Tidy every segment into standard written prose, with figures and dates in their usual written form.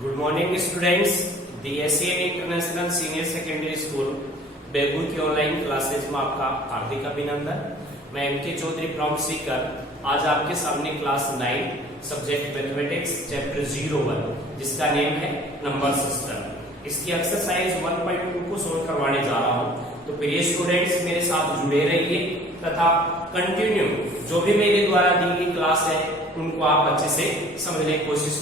Good morning students, the Asian international senior secondary school Begu की online classes में आपका हार्दिक अभिनंदन। मैं एम.के. चौधरी फ्रॉम सीकर आज आपके सामने क्लास 9 सब्जेक्ट मैथमेटिक्स चैप्टर 01 जिसका नेम है नंबर सिस्टम, इसकी एक्सरसाइज 1.2 को सोल्व करवाने जा रहा हूं। तो प्रिय स्टूडेंट्स मेरे साथ जुड़े रहिए तथा कंटिन्यू जो भी मेरे द्वारा दी गई क्लास है उनको आप अच्छे से समझने की कोशिश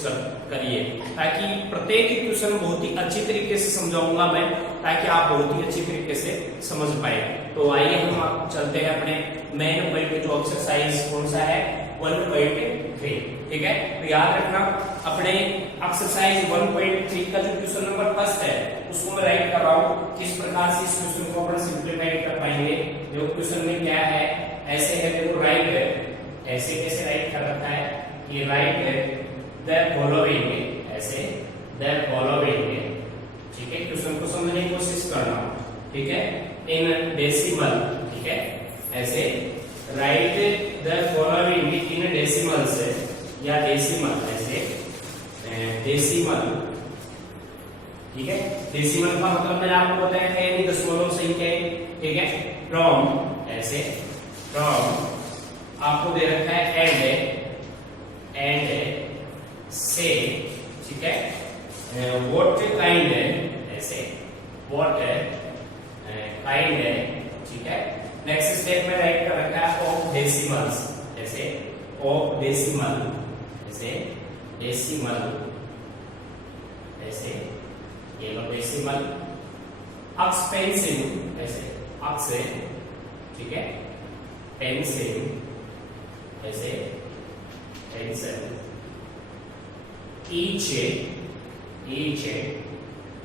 करिए, ताकि प्रत्येक क्वेश्चन बहुत ही अच्छी तरीके से समझाऊंगा मैं, ताकि आप बहुत ही अच्छी तरीके से समझ पाए। तो आइए हम चलते हैं अपने मेन पॉइंट जो एक्सरसाइज कौन सा है 1.3, ठीक है। तो याद रखना अपने एक्सरसाइज 1.3 का जो क्वेश्चन नंबर फर्स्ट है उसको मैं राइट कर रहा हूँ, किस प्रकार से इस क्वेश्चन को अपन सिंप्लीफाई कर पाएंगे। देखो क्वेश्चन में क्या है, ऐसे है, देखो राइट है, ऐसे कैसे राइट कर रखा है कि राइट द फॉलोइंग, ऐसे द फॉलोइंग, ठीक है। क्वेश्चन को समझने की कोशिश करना, ठीक है, इन डेसिमल, ठीक है, ऐसे right the following in decimals या डेसिमल, ऐसे डेसिमल, ठीक है। डेसिमल का मतलब मैंने आपको बताया है यानी दशमलव संख्या, ठीक है। फ्रॉम, ऐसे फ्रॉम आपको दे रखा है एंड से, ठीक है। व्हाट काइंड है, ऐसे व्हाट काइंड है, ठीक है। नेक्स्ट स्टेप में राइट कर रखा है ऑफ डेसिमल्स, ऐसे ऑफ डेसिमल, ऐसे डेसिमल, ऐसे ये लो डेसिमल। अक्स पेंसिल, ऐसे अक्स, ठीक है, पेंसिल, ऐसे पेंसिल। ईच,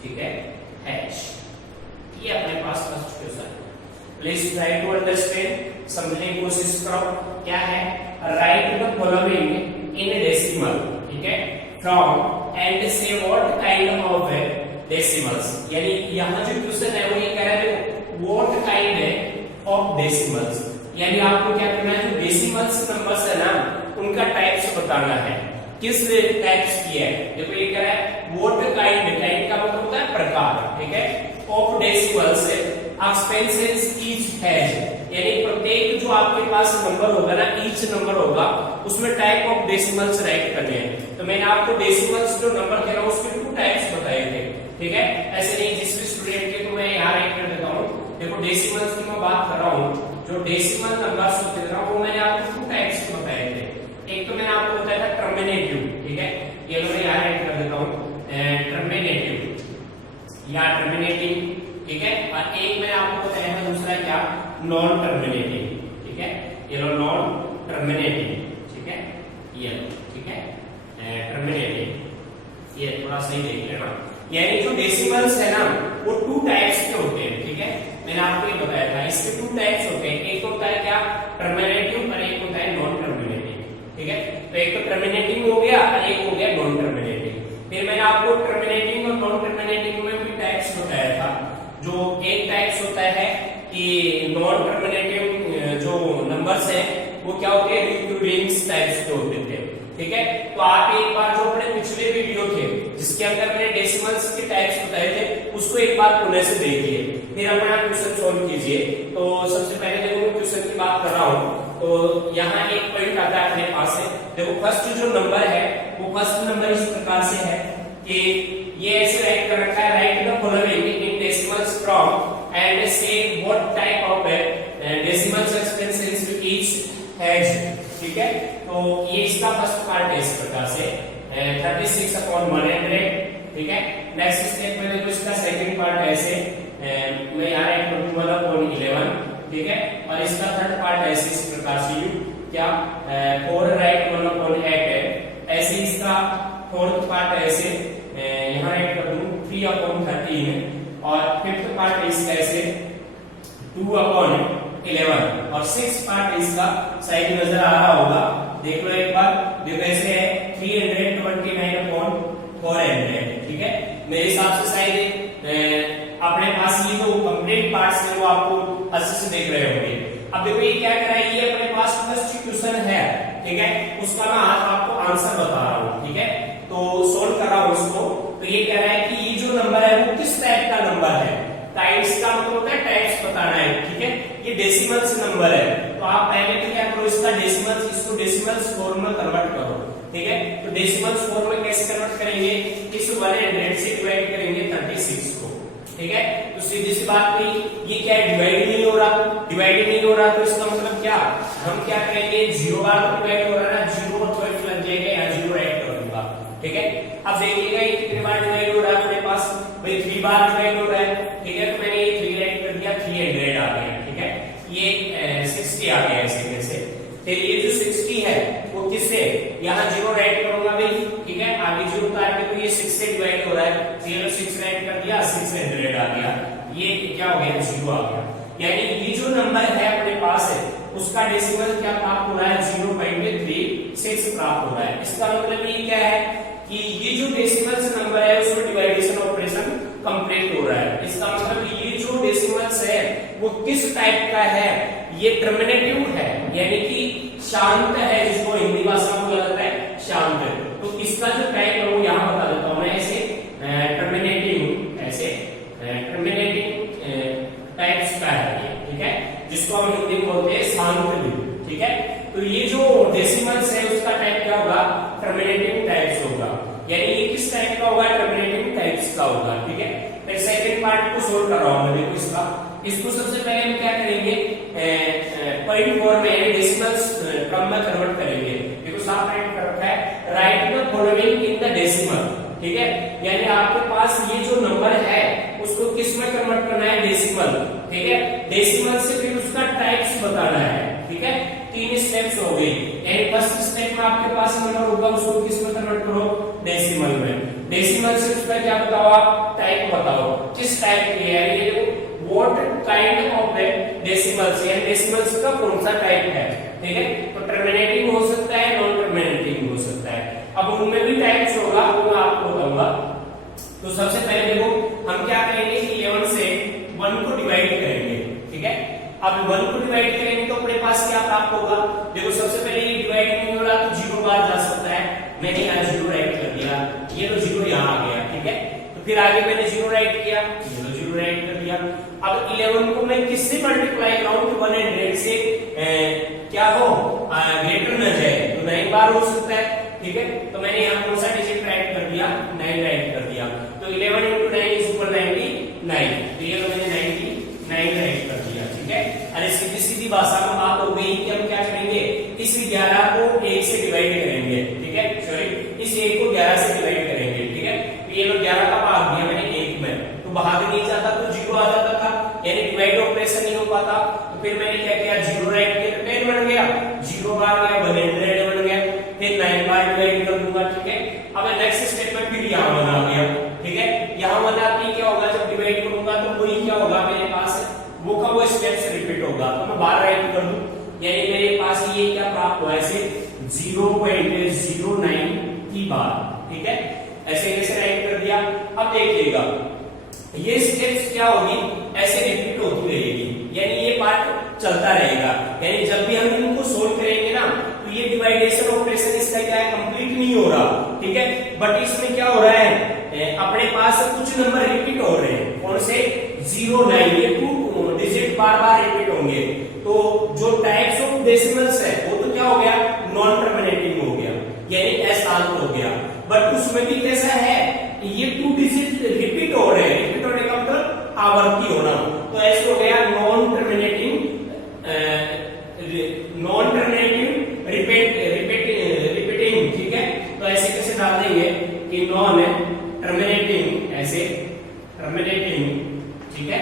ठीक है, हैच। ये अपने पास first question. Please try to understand, समझने की कोशिश करो। क्या है, write the following in decimal, ठीक है, फ्रॉम एंड से व्हाट काइंड ऑफ डेसिमल्स। यानी यहाँ जो क्वेश्चन है वो ये कह रहा है व्हाट काइंड ऑफ डेसिमल्स, यानी आपको क्या करना है, जो डेसिमल्स नंबर्स है ना उनका टाइप्स बताना है, किस टाइप्स की है। देखो ये कह रहा है व्हाट काइंड, काइंड का मतलब होता है प्रकार, ठीक है, of decimals expenses each has, यानी प्रत्येक जो आपके पास नंबर होगा ना, ईच नंबर होगा उसमें टाइप ऑफ डेसिमल्स राइट करने हैं। तो मैंने आपको डेसिमल्स जो नंबर दे रहा हूं उसके 2 टाइप्स बताए थे, ठीक है। ऐसे नहीं जिस भी स्टूडेंट के तो मैं यहाँ राइट कर देता हूँ। देखो डेसिमल्स की मैं बात कर रहा हूँ, जो डेसिमल नंबर्स होते थे वो मैंने आपको 2 टाइप्स के बताए थे। एक तो मैंने आपको बताया था टर्मिनेटिव, ठीक है, ये लो मैं यहाँ राइट कर देता हूँ टर्मिनेटिव या टर्मिनेटिंग, ठीक है। और एक मैंने आपको बताया था दूसरा क्या, नॉन टर्मिनेटिंग, ठीक है, ये लो नॉन टर्मिनेटिंग, ठीक है, ये ठीक है टर्मिनेटिंग। ये थोड़ा सही देख लेना, यानी जो डेसिमल्स है ना वो 2 टाइप्स के होते हैं, ठीक है। मैंने आपको ये बताया था इसके 2 टाइप्स होते हैं, एक होता है क्या टर्मिनेटिव और एक होता है नॉन टर्मिनेटिव, ठीक है। तो एक तो टर्मिनेटिंग हो गया और एक हो गया नॉन टर्मिनेटिव। फिर मैंने आपको टर्मिनेटिंग और नॉन टर्मिनेटिंग में भी टाइप्स बताया था। जो एक टाइप्स होता है कि नॉन टर्मिनेटिव जो नंबर्स है वो क्या होते हैं, रिकरिंग टाइप्स के होते थे, ठीक है। तो आप एक बार जो अपने पिछले वीडियो थे जिसके अंदर मैंने डेसिमल्स के टाइप्स बताए थे उसको एक बार पुनः से देखिए, फिर अपना क्वेश्चन सॉल्व कीजिए। तो सबसे पहले देखो क्वेश्चन की बात कर रहा हूँ, तो यहाँ एक पॉइंट आता है अपने पास है। देखो फर्स्ट जो नंबर है वो फर्स्ट नंबर इस प्रकार से है कि ये ऐसे राइट कर रखा है, write the following in decimals from and से what type of decimals expenses each has, ठीक है। तो ये इसका फर्स्ट पार्ट है इस प्रकार से 36/100, ठीक है। नेक्स्ट स्टेप में देखो इसका सेकंड पार्ट है ऐसे मैं यहाँ राइट कर दूंगा 1/11, ठीक है। और इसका थर्ड पार्ट ऐसे इस प्रकार से क्या 4 राइट 1/8 है, ऐसे इसका फोर्थ पार्ट ऐसे यहाँ राइट कर दूं 3/13 और फिफ्थ पार्ट इसका ऐसे 2/11 और सिक्स पार्ट इसका साइड नजर आ रहा होगा, देख लो एक बार। देखो ऐसे है 329/400, ठीक है। मेरे हिसाब से शायद अपने पास ये जो कंप्लीट पार्ट्स है वो आपको अच्छे से देख रहे होंगे। अब देखो ये क्या कर रहा है, ये अपने पास फर्स्ट क्वेश्चन है, ठीक है, उसका मैं आपको आंसर बता रहा हूँ, ठीक है। तो सोल्व कर रहा हूँ उसको। तो ये कह रहा है कि ये जो नंबर है वो किस टाइप का नंबर है। टाइप्स का मतलब होता है टाइप्स बताना है, ठीक है। ये डेसिमल्स नंबर है, तो आप पहले तो क्या करो, इसका डेसिमल्स, इसको डेसिमल्स फॉर्म में कन्वर्ट करो, ठीक है। तो डेसिमल्स फॉर्म में कैसे कन्वर्ट करेंगे, इस 100 से डिवाइड करेंगे 36 को, ठीक है। तो सीधी सी बात हुई, ये क्या है, डिवाइड नहीं हो रहा, डिवाइड नहीं हो रहा, तो इसका मतलब क्या, हम क्या करेंगे, 0 बार डिवाइड हो रहा है ना, 0 पर पॉइंट लग जाएगा, यहाँ 0 ऐड कर दूंगा, ठीक है। अब देखिएगा ये कितने बार डिवाइड हो रहा है, अपने पास भाई 3 बार डिवाइड हो रहा है, ठीक है। तो मैंने ये 3 ऐड कर दिया, 300 आ गया, ठीक है। ये 60 आ गया ऐसे कैसे, फिर ये जो 60 है वो किससे, यहाँ 0 ऐड करूंगा भाई, ठीक है। आगे 0 उतार के, तो ये 6 से डिवाइड हो रहा है, 6 ऐड कर दिया, 600 आ गया, ये क्या हो गया, 0 आ गया। यानी ये जो नंबर है अपने पास है, उसका डेसिमल क्या प्राप्त हो रहा है, 0.36 प्राप्त हो रहा है। इसका मतलब ये क्या है कि ये जो डेसिमल्स नंबर है उसमें डिवाइडेशन ऑपरेशन कंप्लीट हो रहा है। इसका मतलब ये जो डेसिमल्स है वो किस टाइप का है, ये टर्मिनेटिव है, यानी कि शांत है, जिसको हिंदी भाषा में बोला जाता है शांत। तो इसका जो टाइप है वो यहाँ बता देता हूं मैं, ऐसे टर्मिनेटिंग, ऐसे टर्मिनेटिंग टाइप्स का है ये, ठीक है, जिसको हम हिंदी में बोलते हैं शांत बिंदु, ठीक है। तो ये जो डेसिमल्स है उसका टाइप क्या होगा, टर्मिनेटिंग टाइप्स होगा, यानी ये किस टाइप का होगा, टर्मिनेटिंग टाइप्स का होगा, ठीक है। फिर सेकंड पार्ट को सोल्व कर रहा हूं मैं, देखो इसको सबसे पहले हम क्या करेंगे, पॉइंट फॉर्म में डेसिमल्स क्रम में कन्वर्ट करेंगे। देखो साफ राइट कर रखा है, write the following in the decimal, ठीक है। यानी आपके पास ये जो नंबर है उसको किस में कन्वर्ट करना है, डेसिमल, ठीक है। डेसिमल से फिर उसका टाइप्स बताना है, ठीक है। 3 स्टेप्स हो गई, यानी फर्स्ट स्टेप में आपके पास नंबर होगा, उसको किस में कन्वर्ट करो, डेसिमल में। डेसिमल से उसका क्या बताओ, आप टाइप बताओ, किस टाइप की है, ये देखो व्हाट काइंड ऑफ डेसिमल्स, यानी डेसिमल्स का कौन सा टाइप है, ठीक है। तो टर्मिनेटिंग हो सकता है, नॉन टर्मिनेटिंग हो सकता है। अब उनमें भी टाइप्स होगा, वो मैं आपको बताऊंगा। तो सबसे पहले देखो हम क्या करेंगे कि 11 से 1 को डिवाइड करेंगे, ठीक है। अब 1 को डिवाइड करेंगे तो अपने पास क्या प्राप्त होगा, देखो सबसे पहले ये डिवाइड नहीं हो रहा तो 0 बार जा सकता है, मैंने यहाँ 0 राइट कर दिया, ये तो 0 यहाँ आ गया, ठीक है। तो फिर आगे मैंने 0 राइट किया, ये तो 0 राइट कर दिया। अब 11 को मैं किससे मल्टीप्लाई कराऊं कि 100 से क्या हो, ग्रेटर न जाए, तो 9 बार हो सकता है, ठीक है। तो मैंने यहाँ कौन सा डिजिट राइट कर दिया, 9 राइट कर दिया। तो 11 × 9 = 99, तो ये मैंने 99 राइट कर दिया, ठीक है। अरे सीधी सीधी भाषा में बात हो गई कि हम क्या करेंगे, इस 11 को 1 से डिवाइड करेंगे, ठीक है, सॉरी इस 1 को 11 से डिवाइड करेंगे, ठीक है। तो ये 11 का भाग दिया मैंने 1 में, तो भाग नहीं जाता तो 0 आ जाता था, यानी डिवाइड ऑपरेशन नहीं हो पाता। तो फिर मैंने क्या किया, 0 राइट किया तो 10 बन गया, 0 बार गया 100 बन गया, फिर 9 बार डिवाइड कर दूंगा, ठीक है। अब नेक्स्ट स्टेप में फिर यहाँ 1 आ गया, ठीक है। यहाँ 1 आती क्या होगा, जब डिवाइड करूंगा तो वही क्या होगा मेरे पास, वो का वो स्टेप्स रिपीट होगा, तो मैं बार राइट कर दूं, यानी मेरे पास ये क्या प्राप्त हुआ, ऐसे 0.09 की बार, ठीक है। ऐसे कैसे राइट कर दिया। अब देखिएगा ये स्टेप्स क्या होगी, ऐसे रिपीट होती रहेगी, यानी ये पार्ट चलता रहेगा, यानी जब भी हम इनको सोल्व करेंगे ना तो ये डिवाइडेशन ऑपरेशन इसका क्या है, कंप्लीट नहीं हो रहा, ठीक है। बट इसमें क्या हो रहा है, अपने पास कुछ नंबर रिपीट हो रहे हैं, कौन से, 0, 9, ये 2 डिजिट बार बार रिपीट होंगे। तो जो टाइप्स ऑफ डेसिमल्स है वो तो क्या हो गया, नॉन टर्मिनेटिंग हो गया, यानी अशांत हो गया। बट उसमें भी कैसा है, ये 2 डिजिट रिपीट हो रहे हैं, रिपीट होने का मतलब आवर्ती होना, तो ऐसे हो गया नॉन टर्मिनेटिंग रिपीटिंग, ठीक है। तो ऐसे कैसे डाल देंगे कि नॉन टर्मिनेटिंग, ऐसे टर्मिनेटिंग, ठीक है।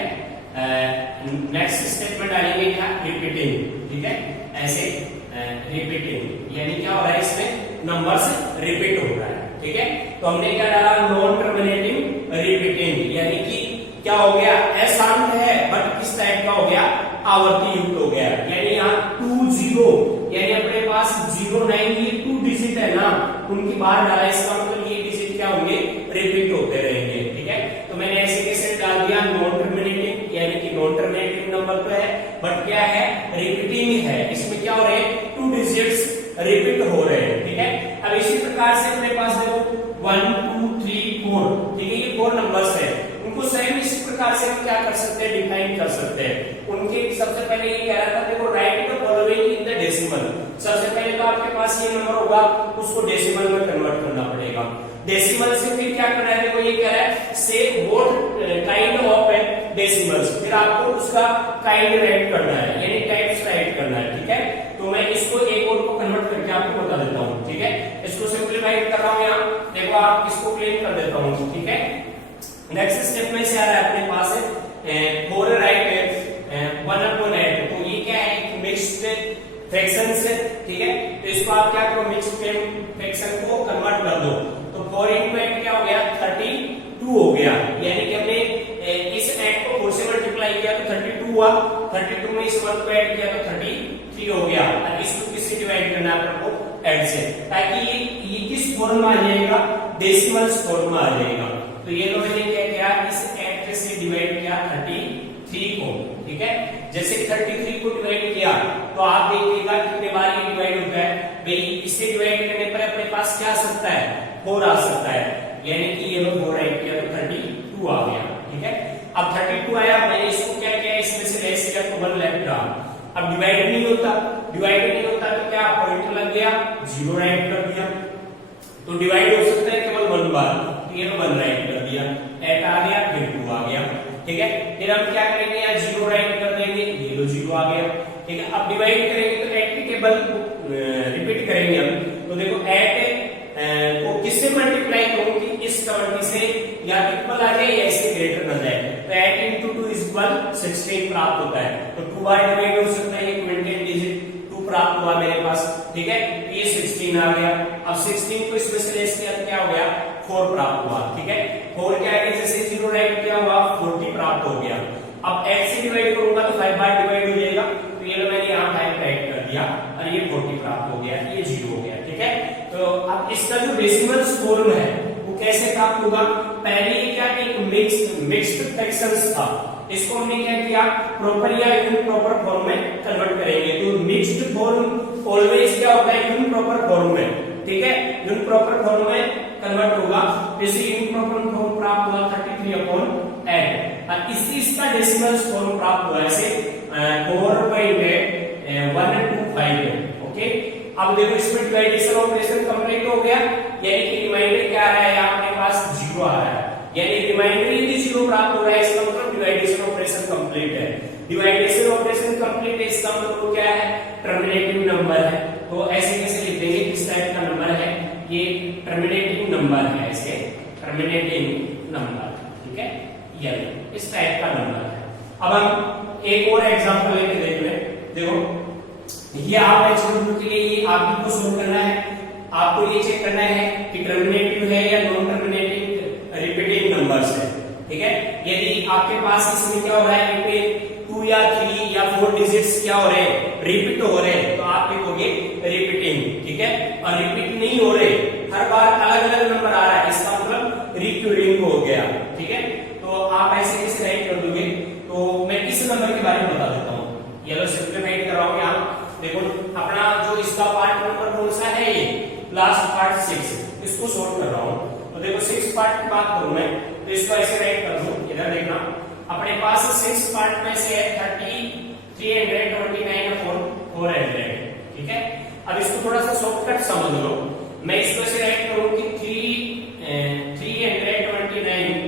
नेक्स्ट स्टेप में डालेंगे क्या, रिपीटिंग, ठीक है, ऐसे रिपीटिंग, यानी क्या हो रहा है, इसमें नंबर्स रिपीट हो रहा है, ठीक है। तो हमने क्या डाला, नॉन टर्मिनेटिंग रिपीटिंग, यानी कि क्या हो गया, अशांत है बट किस टाइप का हो गया, आवर्ती युक्त हो गया, यानी यहाँ 2 0, यानी अपने पास 0 9 ये 2 डिजिट है ना, उनकी बाहर डाला, इसका मतलब ये डिजिट क्या होंगे, रिपीट होते रहेंगे, ठीक है। तो मैंने ऐसे कैसे डाल दिया, नॉन टर्मिनेटिंग, यानी कि नॉन टर्मिनेटिंग नंबर तो है बट क्या है, रिपीटिंग है, इसमें क्या हो रहे हैं, 2 डिजिट्स रिपीट हो रहे हैं, ठीक है। अब इसी प्रकार से अपने पास देखो 1 2 3 4, ठीक है, ये 4 नंबर्स है, उनको सेम इसी प्रकार से हम क्या कर सकते हैं, डिफाइन कर सकते हैं। उनके सबसे पहले ये कह रहा था, देखो right the following in the decimal. सबसे पहले तो आपके पास ये नंबर होगा, उसको डेसिमल में कन्वर्ट करना पड़ेगा। डेसिमल से फिर क्या करना है, देखो ये कह रहा है से व्हाट काइंड ऑफ डेसिमल्स, फिर आपको उसका काइंड राइट करना है, यानी टाइप्स राइट करना है, ठीक है। तो मैं इसको एक और को कन्वर्ट करके आपको बता देता हूं, ठीक है। इसको सिंपलीफाई कर रहा हूं, यहां देखो आप इसको क्लीन कर देता हूं, ठीक है। नेक्स्ट स्टेप में से आ रहा है अपने पास है 4 राइट 1/8, तो ये क्या है, एक मिक्स्ड फ्रैक्शन से, ठीक है। तो इसको आप क्या करो, मिक्स्ड फ्रैक्शन को कन्वर्ट कर दो, तो 4 into 8 क्या हो गया, 32 हो गया, यानी कि हमने इस 8 को 4 से मल्टीप्लाई किया तो 32 हुआ, 32 में इस 1 को ऐड किया तो 33 हो गया, और इसको किससे डिवाइड करना है आपको, 8 से, ताकि ये किस फॉर्म में आ जाएगा, डेसिमल्स फॉर्म में आ जाएगा। तो ये लोग मैंने क्या किया, इस 8 से डिवाइड किया 33 को, ठीक है। जैसे 33 को डिवाइड किया तो आप देखिएगा कितने बार ये डिवाइड होता है, भाई इससे डिवाइड करने पर अपने पास क्या आ सकता है, 4 आ सकता है, यानी कि ये लोग 4 राइट किया तो 32 आ गया, ठीक है। अब 32 आया, मैंने इसको क्या किया, इसमें से लेस किया तो 1 लेफ्ट रहा। अब डिवाइड नहीं होता तो क्या पॉइंट लग गया, 0 राइट कर दिया, तो डिवाइड हो सकता है केवल 1 बार, तो ये 1 राइट कर दिया, 8 आ गया, फिर 2 आ गया, ठीक है। फिर हम क्या करेंगे, या 0 राइट कर देंगे, ये लो 0 आ गया, ठीक है। अब डिवाइड करेंगे तो 8 की टेबल रिपीट करेंगे हम, तो देखो 8 को किससे मल्टीप्लाई करूं कि इस 20 से या इक्वल आ जाए या इससे ग्रेटर ना जाए, तो 8 into 2 is 16 प्राप्त होता है, तो 2 बार डिवाइड हो सकता है, ये 20 डिजिट 2 प्राप्त हुआ मेरे पास, ठीक है। ये 16 आ गया, अब 16 को इसमें से लेस किया तो क्या हो गया, 4 प्राप्त हुआ, ठीक है। 4 के आगे जैसे 0 राइट किया हुआ 40 प्राप्त हो गया। अब 8 से डिवाइड करूंगा तो 5 बार डिवाइड हो जाएगा, तो ये मैंने यहाँ 5 राइट कर दिया और ये 40 प्राप्त हो गया, ये 0 हो गया, ठीक है। तो अब इसका जो डेसिमल फॉर्म है वो कैसे प्राप्त होगा, पहले क्या एक मिक्स्ड फ्रैक्शंस था, इसको हमने क्या किया, प्रॉपर या इम्प्रॉपर फॉर्म में कन्वर्ट करेंगे। तो मिक्स्ड फॉर्म ऑलवेज क्या होता है, इम्प्रॉपर फॉर्म में, ठीक है, इम्प्रॉपर फॉर्म में कन्वर्ट होगा। जैसे इम्प्रॉपर फॉर्म प्राप्त हुआ 33/8, और इसका डेसिमल फॉर्म प्राप्त हुआ ऐसे 4/125, ओके। अब देखो इसमें डिवाइडेशन ऑपरेशन कंप्लीट हो गया, यानी कि रिमाइंडर क्या आ रहा है, आपके पास 0 आ रहा है, यानी रिमाइंडर यदि 0 प्राप्त हो रहा है इसका मतलब डिवाइडेशन ऑपरेशन कंप्लीट है। डिवाइडेशन ऑपरेशन कंप्लीट है, इसका मतलब क्या है, टर्मिनेटिव नंबर है। तो ऐसे कैसे लिख देंगे, किस टाइप का नंबर है, ये टर्मिनेटिव नंबर है, ऐसे टर्मिनेटिव नंबर, ठीक है, ये इस टाइप का नंबर है। अब हम एक और एग्जांपल लेके देख लें, देखो ये आप एग्जांपल के लिए ये आपको सोल्व करना है, आपको ये चेक करना है कि टर्मिनेटिव है या नॉन टर्मिनेटिव रिपीटिंग नंबर्स है, ठीक है। यदि आपके पास इसमें क्या हो रहा है, पे 2 या 3 या 4 डिजिट्स क्या हो रहे हैं, रिपीट हो रहे हैं, तो आप लिखोगे रिपीटिंग, ठीक है। और रिपीट नहीं हो रहे, हर बार अलग अलग नंबर आ रहा है, इसका मतलब रिक्यूरिंग हो गया, ठीक है। तो आप ऐसे कैसे राइट कर दोगे, तो मैं इस नंबर के बारे में बता देता हूँ, ये लो सिंपलीफाइड कर रहा हूँ यहाँ, देखो अपना जो इसका पार्ट नंबर कौन सा है, ये लास्ट पार्ट 6, इसको सॉल्व कर रहा हूँ। तो देखो 6 पार्ट की बात करूं मैं, तो इसको ऐसे राइट कर दूं, इधर देखना, अपने पास 6 पार्ट में से है 329/400, ठीक है। अब इसको थोड़ा सा शॉर्टकट समझ लो, मैं इसको ऐसे राइट करूं कि 329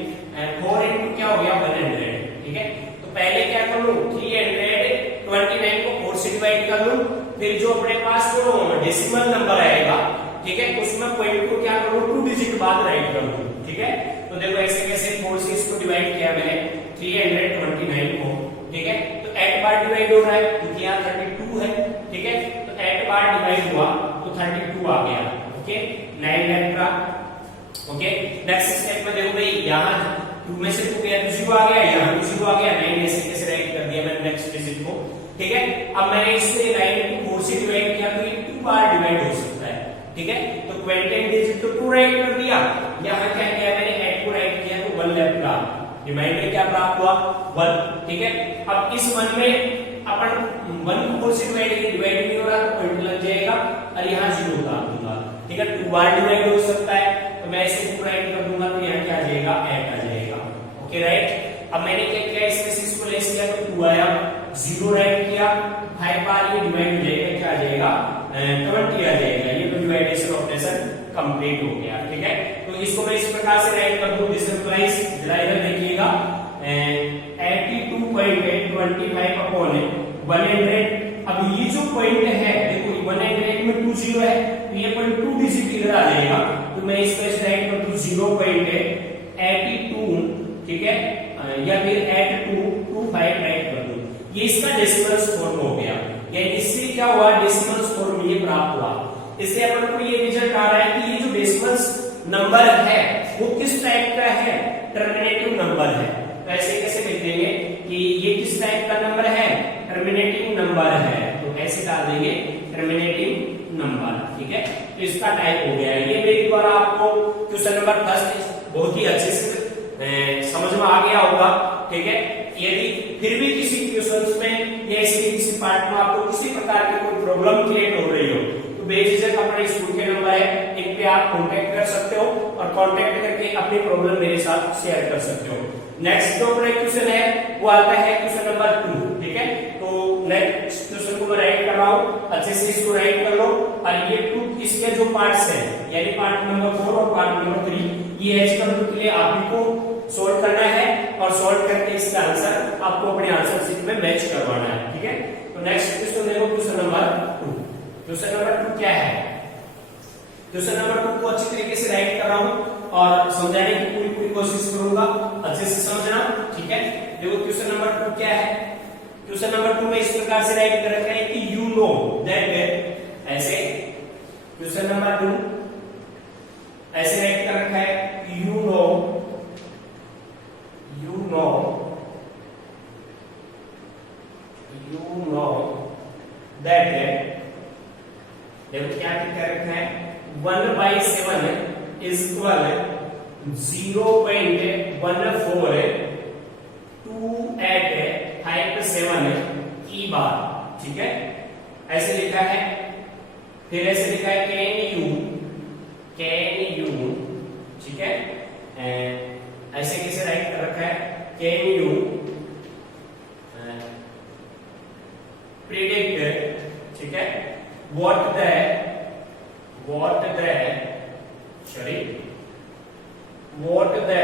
4 into क्या हो गया 100, ठीक है। तो पहले क्या करूं, 329 को 4 से डिवाइड कर लूं, फिर जो अपने पास जो डेसिमल नंबर आएगा, ठीक है, उसमें पॉइंट को क्या करूं, 2 डिजिट बाद राइट कर दूं, ठीक है। तो देखो ऐसे कैसे 4 से इसको डिवाइड किया मैंने 329 को, ठीक है। तो 8 बार डिवाइड हो रहा है क्योंकि यहाँ 32 है, ठीक है। तो 8 बार डिवाइड हुआ तो 32 आ गया, ओके, 9 लेफ्ट रहा, ओके। नेक्स्ट स्टेप में देखो भाई, यहाँ 2 में से 2 गया तो 0 आ गया, यहाँ भी 0 आ गया, 9 में से कैसे राइट कर दिया मैंने नेक्स्ट डिजिट को, ठीक है। अब मैंने इसे 9 को 4 से डिवाइड किया तो ये 2 बार डिवाइड हो सकता है, ठीक है। तो 20 डिजिट तो 2 राइट कर दिया, यहाँ क्या किया मैंने 8 को राइट किया तो 1 लेफ्ट रहा, रिमाइंडर क्या प्राप्त हुआ 1, ठीक है। अब इस 1 में अपन 1 को 4 से डिवाइड नहीं हो रहा तो पॉइंट लग जाएगा और यहाँ 0 उतार दूंगा, ठीक है। 2 बार डिवाइड हो सकता है तो मैं इसे 2 राइट कर दूंगा तो यहाँ क्या अब मैंने क्या किया, इसमें से इसको लेस किया तो 2 आया, 0 राइट किया, 5 बार ये डिवाइड हो जाएगा, क्या आ जाएगा 20 आ जाएगा। ये तो डिवाइडेशन ऑपरेशन कंप्लीट हो गया, ठीक है। तो इसको मैं इस प्रकार से राइट कर दूं, दिस इंप्लाइज, जरा इधर देखिएगा, 82.25 अपॉन 100। अब ये जो पॉइंट है देखो 100 में 2 0 है, तो ये पॉइंट 2 डिजिट इधर आ जाएगा, तो मैं इसको इस राइट कर दूं 0.82, ठीक है, या फिर 8225 राइट कर दूं। ये इसका डेसिमल फॉर्म हो गया, यानी इससे क्या हुआ, डेसिमल फॉर्म ये प्राप्त हुआ। इससे अपन को ये रिजल्ट आ रहा है कि ये जो डेसिमल नंबर है वो किस टाइप का है, टर्मिनेटिव नंबर है। तो ऐसे कैसे लिख देंगे कि ये किस टाइप का नंबर है, टर्मिनेटिव नंबर है, तो ऐसे डाल देंगे टर्मिनेटिव नंबर, ठीक है। तो इसका टाइप हो गया है। ये मेरे द्वारा आपको क्वेश्चन नंबर 10 बहुत ही अच्छे से समझ में आ गया होगा, ठीक है। यदि फिर भी किसी क्वेश्चंस में या इसके किसी पार्ट में आपको किसी प्रकार की कोई प्रॉब्लम क्रिएट हो रही हो, तो बेझिझक अपने स्कूल के नंबर है, इन पे आप कांटेक्ट कर सकते हो और कांटेक्ट करके अपनी प्रॉब्लम मेरे साथ शेयर कर सकते हो। नेक्स्ट जो अपना क्वेश्चन है वो आता है क्वेश्चन नंबर 2, ठीक है। तो नेक्स्ट क्वेश्चन को मैं राइट कर रहा हूँ, अच्छे से इसको राइट कर लो। और ये 2 इसके जो पार्ट्स हैं, यानी पार्ट नंबर 4 और पार्ट नंबर 3, ये एचकर्व के लिए आप ही को सोल्व करना है और सोल्व करके इसका आंसर आपको अपने आंसर शीट में मैच करवाना है, ठीक है। तो नेक्स्ट क्वेश्चन देखो, क्वेश्चन नंबर 2। क्वेश्चन नंबर 2 क्या है, क्वेश्चन नंबर 2 को अच्छी तरीके से राइट कर रहा हूं और समझाने की पूरी कोशिश करूंगा, अच्छे से समझना, ठीक है। देखो क्वेश्चन नंबर 2 क्या है, क्वेश्चन नंबर 2 में इस प्रकार से राइट कर रखा है कि यू नो दैट, ऐसे क्वेश्चन नंबर 2 ऐसे राइट कर रखा है, यू नो दैट, देखो क्या क्या रखा है, 1/7 इज इक्वल 0.1427 की बार, ठीक है, ऐसे लिखा है। फिर ऐसे लिखा है कैन यू, ठीक है, ऐसे कैसे राइट कर रखा है, कैन यू प्रिडिक्ट, ठीक है, what the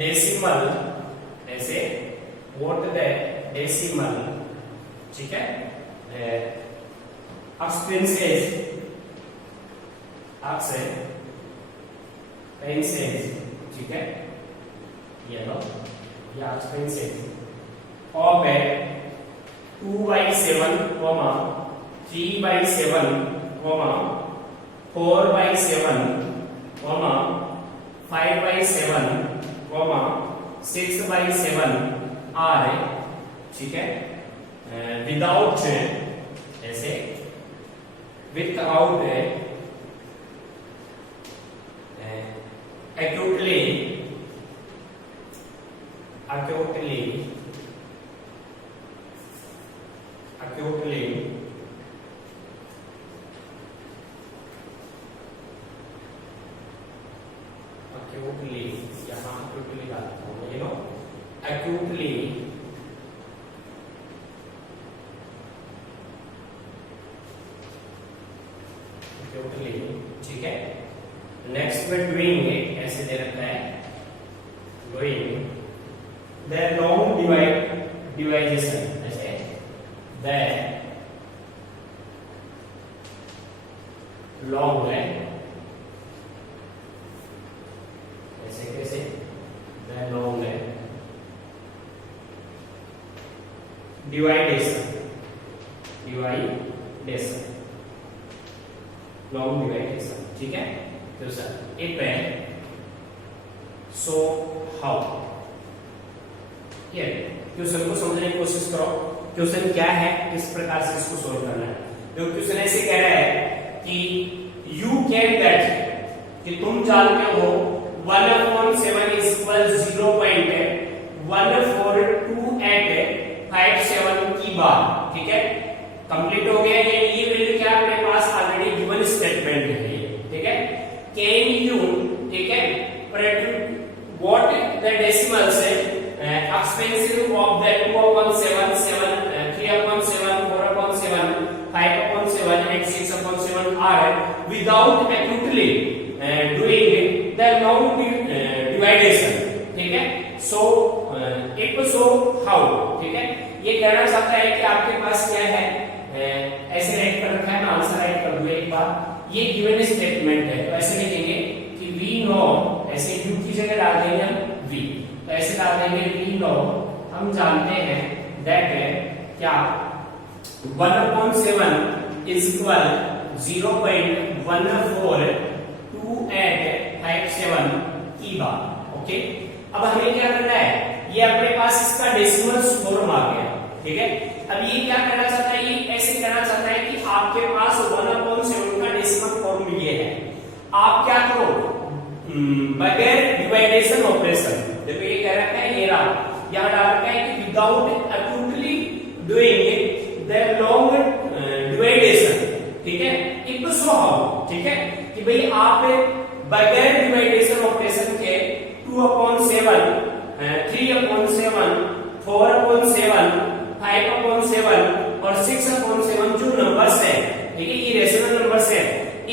decimal, ऐसे what the decimal, ठीक है, expenses, ठीक है, ये लो, ये expenses of 2/7, 3/7, 4/7, 5/7, 6/7 आर, ठीक है, विदाउट, ऐसे विदाउट acutely यहाँ acutely डालता हूँ, you know, acutely ठीक है। नेक्स्ट में डूइंग, ऐसे दे रखा है, डूइंग द लॉन्ग डिवाइडेशन, ऐसे द लॉन्ग है, ऐसे कैसे, द लॉन्ग है डिवाइडेशन, लॉन्ग डिवाइडेशन, ठीक है। तो सर इफ सो हाउ, ये क्वेश्चन को समझने की कोशिश करो, क्वेश्चन क्या है, किस प्रकार से इसको सोल्व करना है। तो क्वेश्चन ऐसे कह रहा है कि यू कैन गेट, कि तुम जानते हो 1/7 इज इक्वल 0.142857 की बार, ठीक है, कंप्लीट हो गया। ये वैल्यू क्या अपने पास ऑलरेडी गिवन स्टेटमेंट है, ठीक है। कैन यू, ठीक है, what the decimals expansive of that 2 upon 7, 3 upon 7, 4 upon 7, 5 upon 7 and 6 upon 7 are without acutely doing the long dividation. ठीक है, so it will show how. ठीक है, ये कहना चाहता है कि आपके पास क्या है, ऐसे राइट कर रखा है, मैं आंसर राइट कर दूंगा एक बार. ये गिवन स्टेटमेंट है, तो ऐसे लिखेंगे कि वी नो, ऐसे यू की जगह डाल देंगे हम वी, तो ऐसे डाल देंगे वी नो, हम जानते हैं दैट क्या 1/7 इज इक्वल 0.142857 की बार. ओके, अब हमें क्या करना है, ये अपने पास इसका डेसिमल फॉर्म आ गया. ठीक है, अब ये क्या कहना चाहता है, ये ऐसे कहना चाहता है कि आपके पास 1/7 का डेसिमल फॉर्म ये है. आप क्या करो, बगैर डिवाइडेशन ऑपरेशन, देखो ये कह रखा है, ये रहा यहां डाल रखा है कि without actually doing the long division. ठीक है, इट टू शो हाउ. ठीक है, कि भाई आप बगैर डिवाइडेशन ऑपरेशन के 2/7, 3/7, 4/7, 5/7 और 6/7 जो नंबर्स है, ठीक है, ये रेशनल नंबर्स है,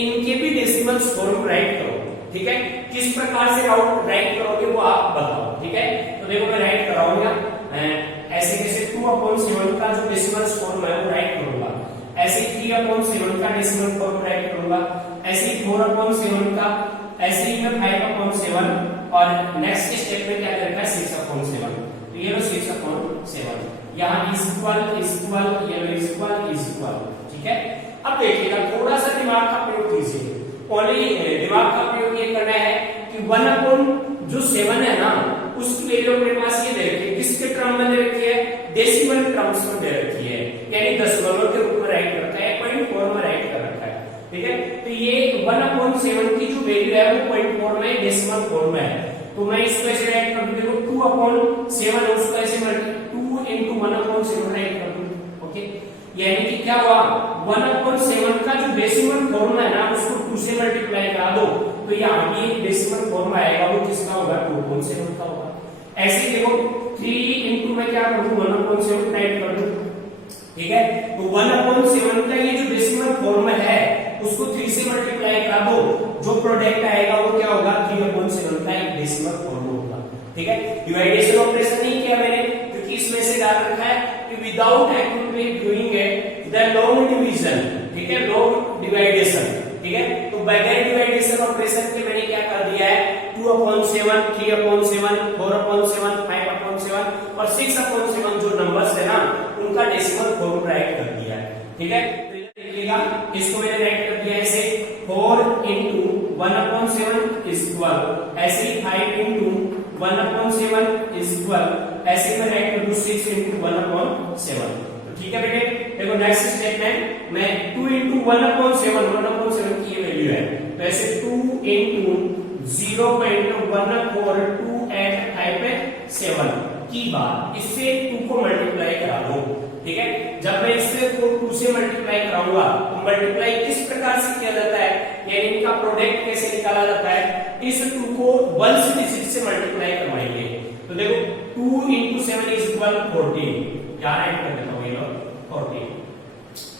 इनके भी डेसिमल फॉर्म राइट करो. ठीक है, किस प्रकार से राइट करोगे वो आप बताओ. ठीक है, तो देखो मैं राइट कराऊंगा ऐसे कैसे 2/7 का जो डेसिमल फॉर्म है वो राइट करूंगा, ऐसे 3/7 का डेसिमल फॉर्म राइट करूंगा, ऐसे 4/7 का, ऐसे ही मैं 5/7 और नेक्स्ट स्टेप में क्या करना है 6/7. तो ये लो 6/7, यहाँ इज इक्वल, ये लो इज इक्वल. ठीक है, अब देखिएगा थोड़ा सा दिमाग का प्रयोग कीजिए. ओनली दिमाग का प्रयोग ये करना है कि 1/7 है ना, उसकी वैल्यू अपने पास ये दे रखी है, किसके टर्म में दे रखी है, डेसिमल टर्म्स में दे रखी है, यानी दशमलव के रूप में राइट कर रखा है, 0.4 में राइट कर रखा है. ठीक है, तो ये 1/7 की जो वैल्यू है वो 0.4 में डेसिमल फॉर्म में है. तो मैं इसको ऐसे राइट कर दूं, देखो 2/7 उसको ऐसे 2 into 1/7 राइट कर दूं. ओके, यानी कि क्या हुआ, 1/7 का जो डेसिमल फॉर्म है ना उसको 2 से मल्टीप्लाई करा दो, तो यहाँ भी डेसिमल फॉर्म आएगा, वो किसका होगा, 2/7 का होगा. ऐसे देखो 3 into मैं क्या कर दूं 1/7 राइट कर दूं. ठीक है, तो 1/7 का ये जो डेसिमल फॉर्म है उसको 3 से मल्टीप्लाई करा दो, जो प्रोडक्ट आएगा वो क्या होगा, 3/7 का एक डेसिमल फॉर्म होगा. ठीक है, डिवाइडेशन ऑपरेशन नहीं किया मैंने, क्योंकि इसमें से डाल रखा है कि without actually doing the long division. ठीक है, लॉन्ग डिवाइडेशन. ठीक है, तो बगैर डिवाइडेशन ऑपरेशन के मैंने क्या कर दिया है, 2/7, 3/7, 4/7, 5/7 और 6/7 जो नंबर्स है ना उनका डेसिमल फॉर्म राइट कर दिया है. ठीक है, देखिएगा इसको मैंने राइट कर दिया ऐसे 4 into 1/7 is equal, ऐसे 5 into 1/7 is equal, ऐसे मैं राइट कर दूं 6 into 1/7. तो ठीक है बेटे, देखो नेक्स्ट स्टेप में मैं 2 into 1/7 की ये वैल्यू है, तो ऐसे 2 into 0.142857 की बार इससे 2 को मल्टीप्लाई करा दो. ठीक है, जब मैं इससे 2 से मल्टीप्लाई कराऊंगा तो मल्टीप्लाई किस प्रकार से किया जाता है, यानी इनका प्रोडक्ट कैसे निकाला जाता है, इस 2 को 1 डिजिट से मल्टीप्लाई करवाएंगे. तो देखो 2 into 7 is equal 14, यहाँ राइट कर देता हूँ ये लो 14.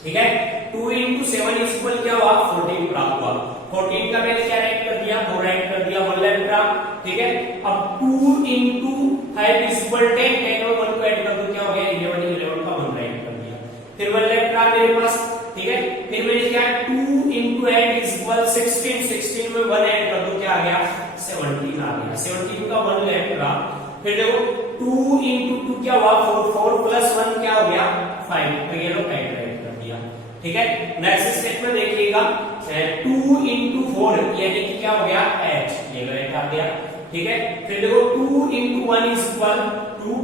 ठीक है, 2 into 7 is equal क्या हुआ, 14 प्राप्त हुआ. 14 का मैंने क्या राइट कर दिया, 4 राइट कर दिया, 1 लेफ्ट रहा. ठीक है, अब 2 into 5 is equal 10, 10 और 1 को ऐड कर दो, क्या हो गया 11, 11 का 1 राइट कर दिया. फिर 1 लेफ्ट रहा मेरे पास. ठीक है, फिर मैंने क्या 2 into 8 is equal 16, 16 में 1 ऐड कर दो, क्या आ गया 17 आ गया. 17 का 1 लेफ्ट रहा. फिर देखो 2 into 2 क्या हुआ, 4, 4 plus 1 क्या हो गया 5, तो ये लोग राइट कर दिया. ठीक है, नेक्स्ट स्टेप में देखिएगा 2 into 4 यानी कि क्या हो गया 8, ये राइट आ गया. ठीक है, फिर देखो 2 into 1 is equal 2,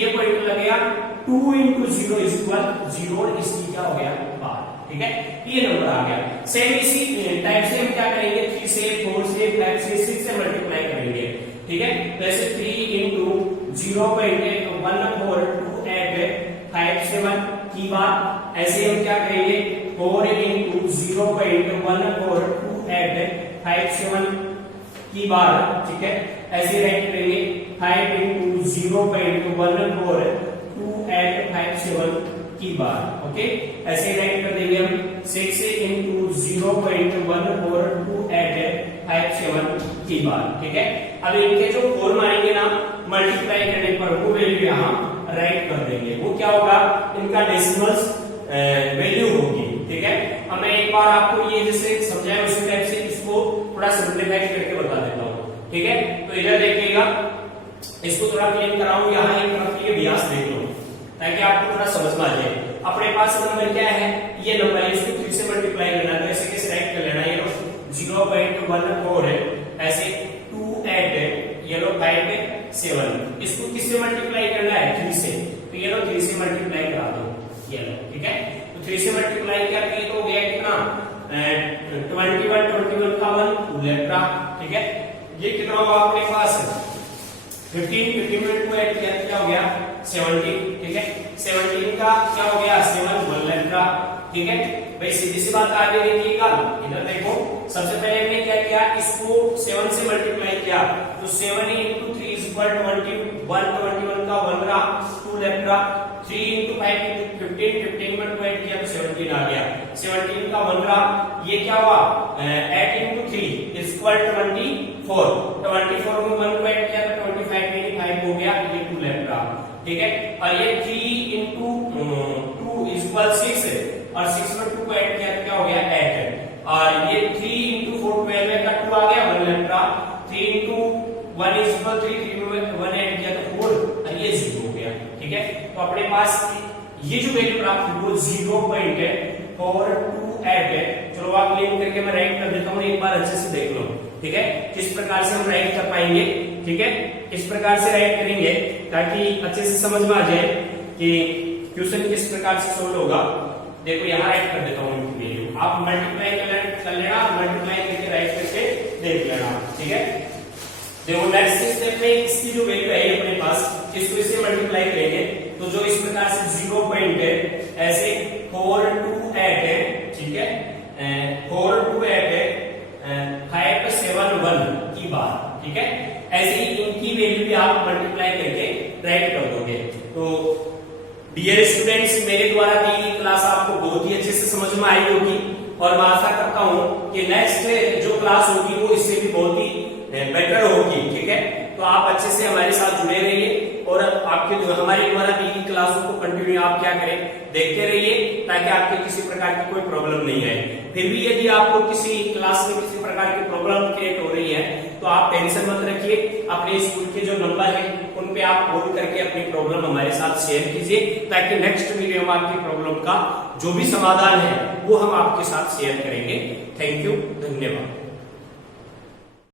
ये पॉइंट लगेगा. 2 into 0 is equal 0, इसकी क्या हो गया 12. ठीक है, ये नंबर आ गया. सेम इसी टाइप से हम क्या करेंगे, 3 से 4 से 5 से 6 से मल्टीप्लाई करेंगे. ठीक है, तो ऐसे 3 into 0.142857 की बात ऐसे हम क्या करेंगे 4 into 0.142857 की बार. ठीक है, ऐसे राइट करेंगे 5 into 0.14287 की बार। ओके, ऐसे राइट कर देंगे हम 6 into 0.14287 की बार। ठीक है, अब इनके जो 4 मानेंगे ना मल्टीप्लाई करने पर वो वैल्यू यहाँ राइट कर देंगे। वो क्या होगा, इनका डेसिमल्स वैल्यू होगी। ठीक है, अब मैं एक बार आपको ये जैसे समझाया उसी टाइप से इसको थोड़ा सिंपलीफाई करके बता देता हूँ। ठीक है, तो इधर देखिएगा, इसको थोड़ा क्लीन कराऊं, यहाँ एक तरफ ये व्यास देख लो ताकि आपको थोड़ा समझ में आ जाए। अपने पास नंबर क्या है, ये नंबर है, इसको 3 से मल्टीप्लाई करना, तो ऐसे कैसे राइट कर लेना, ये लो 0.14 है, ऐसे 28 है, ये लो 5 है 7, इसको किससे मल्टीप्लाई करना है 3 से, तो ये लो 3 से मल्टीप्लाई करा दो, ये लो। ठीक है, तो 3 से मल्टीप्लाई किया तो ये तो हो गया कितना 21 का 1 2 लेफ्ट। ठीक है, ये कितना होगा आपके पास 15 में 2 ऐड किया क्या हो गया 17। ठीक है, 17 का क्या हो गया 7 1 लेफ्ट। ठीक है भाई, सीधी सी बात आगे देखिएगा, इधर देखो, सबसे पहले हमने क्या किया, इसको 7 से मल्टीप्लाई किया तो 7 into 3 is equal to 21 का 1 रहा 2 लेफ्ट रहा, 3 into 5 15 में 2 ऐड किया तो 17 आ गया, 17 का 1 रहा, ये क्या हुआ 8 into 3 is equal to 24 में 1 को ऐड किया तो 25 हो गया, ये 2 लेफ्ट रहा। ठीक है, और ये 3 into 2 is equal 6 है, और 6 में 2 को ऐड किया तो क्या हो गया 8 है, और ये 3 into 4 12 का 2 आ गया 1 लेफ्ट रहा, 3 into 1 is equal 3 में 1 ऐड किया तो 4 और ये 0 हो गया। ठीक है, तो अपने पास ये जो वैल्यू प्राप्त हुई वो 0.428 है। चलो आप क्लीन करके मैं राइट कर देता हूँ, एक बार अच्छे से देख लो। ठीक है, किस प्रकार से हम राइट कर पाएंगे। ठीक है, इस प्रकार से राइट करेंगे ताकि अच्छे से समझ में आ जाए कि क्वेश्चन किस प्रकार से सोल्व होगा। देखो यहाँ राइट कर देता हूँ इनकी वैल्यू, आप मल्टीप्लाई कर लेना, मल्टीप्लाई करके राइट करके देख लेना। ठीक है, देखो नेक्स्ट स्टेप में इसकी जो वैल्यू है अपने पास, इसको इससे मल्टीप्लाई करेंगे तो जो इस प्रकार से 0 पॉइंट है ऐसे 428 है। ठीक है, 428 है 571 की बार। ठीक है, ऐसे ही इनकी वैल्यू भी आप मल्टीप्लाई करके राइट कर दोगे। तो डियर स्टूडेंट्स, मेरे द्वारा दी गई क्लास आपको बहुत ही अच्छे से समझ में आई होगी और मैं आशा करता हूं कि नेक्स्ट जो क्लास होगी वो इससे भी बहुत ही बेटर होगी। ठीक है, तो आप अच्छे से हमारे साथ जुड़े रहिए और आपके हमारे द्वारा दी गई क्लासों को कंटिन्यू आप क्या करें देखते रहिए ताकि आपके किसी प्रकार की कोई प्रॉब्लम नहीं आए। फिर भी यदि आपको किसी क्लास में किसी प्रकार की प्रॉब्लम क्रिएट हो रही है तो आप टेंशन मत रखिए, अपने स्कूल के जो नंबर है उन पे आप कॉल करके अपनी प्रॉब्लम हमारे साथ शेयर कीजिए ताकि नेक्स्ट वीडियो में आपकी प्रॉब्लम का जो भी समाधान है वो हम आपके साथ शेयर करेंगे। थैंक यू, धन्यवाद।